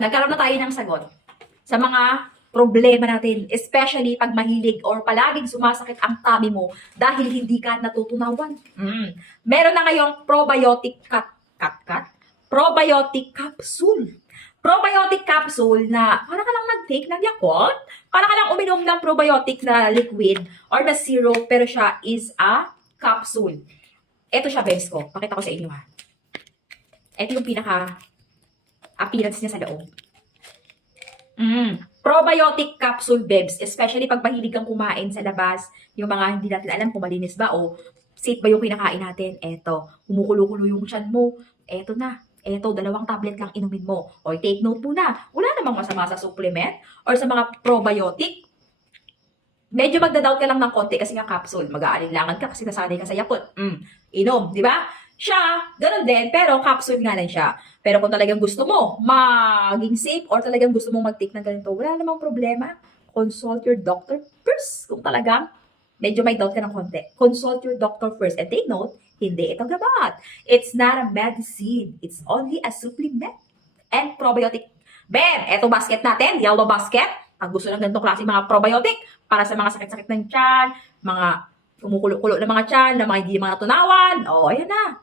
Nagkaroon na tayo ng sagot sa mga problema natin, especially pag mahilig or palaging sumasakit ang tummy mo dahil hindi ka natutunawan. Meron na ngayong probiotic probiotic capsule. Probiotic capsule na para ka lang nag-take ng Yakult, para ka lang uminom ng probiotic na liquid or na syrup, pero siya is a capsule. Ito siya, bes ko. Pakita ko sa inyo ha. Ito yung appearance niya sa loob. Probiotic capsule, bebs. Especially pag mahilig kang kumain sa labas, yung mga hindi natin alam kung malinis ba o safe ba yung kinakain natin. Eto, kumukulo-kulo yung tiyan mo. Eto na. Eto, 2 tablet lang inumin mo. O take note muna. Wala namang masama sa supplement or sa mga probiotic. Medyo magda-doubt ka lang ng konti kasi nga capsule. Mag-aalinlangan ka kasi nasanay ka sa Yakult. Inom, di ba? Siya, ganun din, pero capsule nga lang siya. Pero kung talagang gusto mo maging safe or talagang gusto mong mag-take ng ganito, wala namang problema. Consult your doctor first. Kung talagang medyo may doubt ka ng konti, consult your doctor first. And take note, hindi ito gamot. It's not a medicine. It's only a supplement and probiotic. Bam! Eto basket natin, yellow basket. Pag gusto ng ganitong klase mga probiotic para sa mga sakit-sakit ng tiyan, mga kumukulo-kulo ng mga tiyan, na mga hindi mga natunawan. O, ayan na.